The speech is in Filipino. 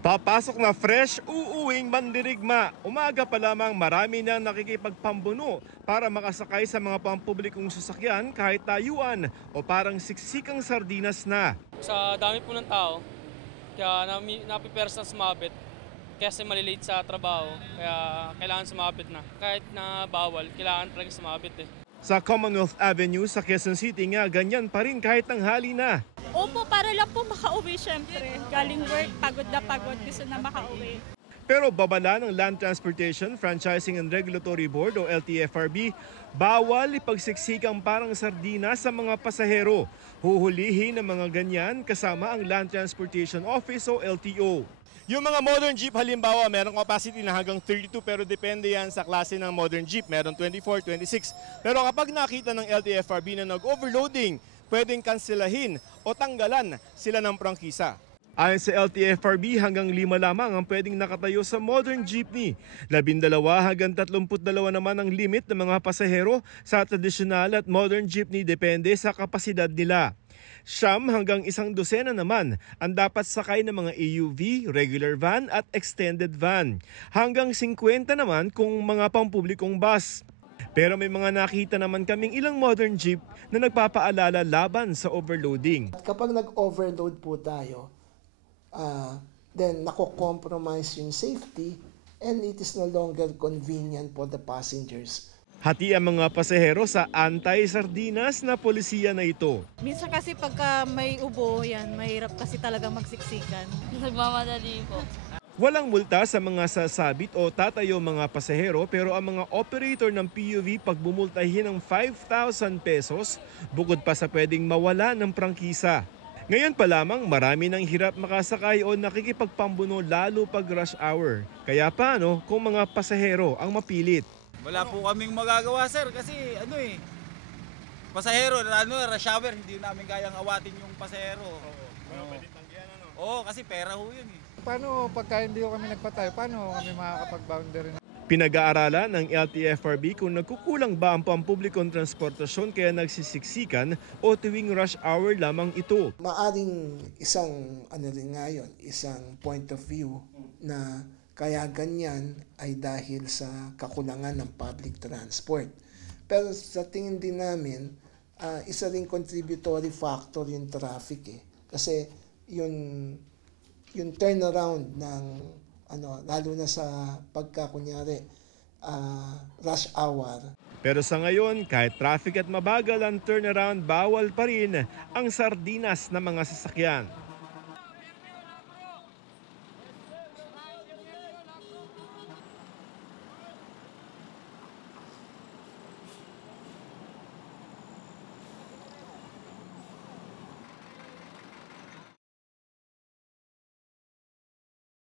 Papasok na fresh, uuwing mandirigma. Umaga pa lamang marami na nakikipagpambuno para makasakay sa mga pampublikong sasakyan kahit tayuan o parang siksikang sardinas na. Sa dami po ng tao, kaya napipersa sumabit. Kasi malilate sa trabaho, kaya kailangan sumabit na. Kahit na bawal, kailangan talaga sumabit eh. Sa Commonwealth Avenue sa Quezon City nga ganyan pa rin kahit tanghali na. Opo, para lang po makauwi syempre. Galing work, pagod na pagod, gusto na makauwi. Pero babala ng Land Transportation, Franchising and Regulatory Board o LTFRB, bawal ipagsiksikang parang sardina sa mga pasahero. Huhulihin ng mga ganyan kasama ang Land Transportation Office o LTO. Yung mga modern jeep halimbawa, merong capacity na hanggang 32 pero depende yan sa klase ng modern jeep. Meron 24, 26. Pero kapag nakita ng LTFRB na nag-overloading, pwedeng kanselahin o tanggalan sila ng prangkisa. Ayon sa LTFRB, hanggang 5 lamang ang pwedeng nakatayo sa modern jeepney. 12 hanggang 32 naman ang limit ng mga pasahero sa tradisyonal at modern jeepney depende sa kapasidad nila. 9 hanggang 12 naman ang dapat sakay ng mga AUV, regular van at extended van. Hanggang 50 naman kung mga pampublikong bus. Pero may mga nakita naman kaming ilang modern jeep na nagpapaalala laban sa overloading. Kapag nag-overload po tayo, then nako-compromise yung safety and it is no longer convenient for the passengers. Hati ang mga pasahero sa anti-sardinas na polisiya na ito. Minsan kasi pagka may ubo, yan, mahirap kasi talaga magsiksikan. Nagmamadali po. Walang multa sa mga sasabit o tatayo mga pasahero pero ang mga operator ng PUV pag bumultahin ng 5,000 pesos, bukod pa sa pwedeng mawala ng prangkisa. Ngayon pa lamang marami ng hirap makasakay o nakikipagpambuno lalo pag rush hour. Kaya paano kung mga pasahero ang mapilit? Wala po kaming magagawa sir kasi pasahero, rush hour, hindi namin kayang awatin yung pasahero. Oo, kasi pera ho yun eh. Paano pagka hindi kami nagpatay, paano kami makakapag-boundary? Pinag-aaralan ng LTFRB kung nagkukulang ba ang pampublikong transportasyon kaya nagsisiksikan o tuwing rush hour lamang ito. Maaring isang isang point of view na kaya ganyan ay dahil sa kakulangan ng public transport. Pero sa tingin din namin, isa ring contributory factor yung traffic eh. Kasi yung turnaround ng lalo na sa rush hour. Pero sa ngayon, kahit traffic at mabagal ang turnaround, bawal pa rin ang sardinas na mga sasakyan.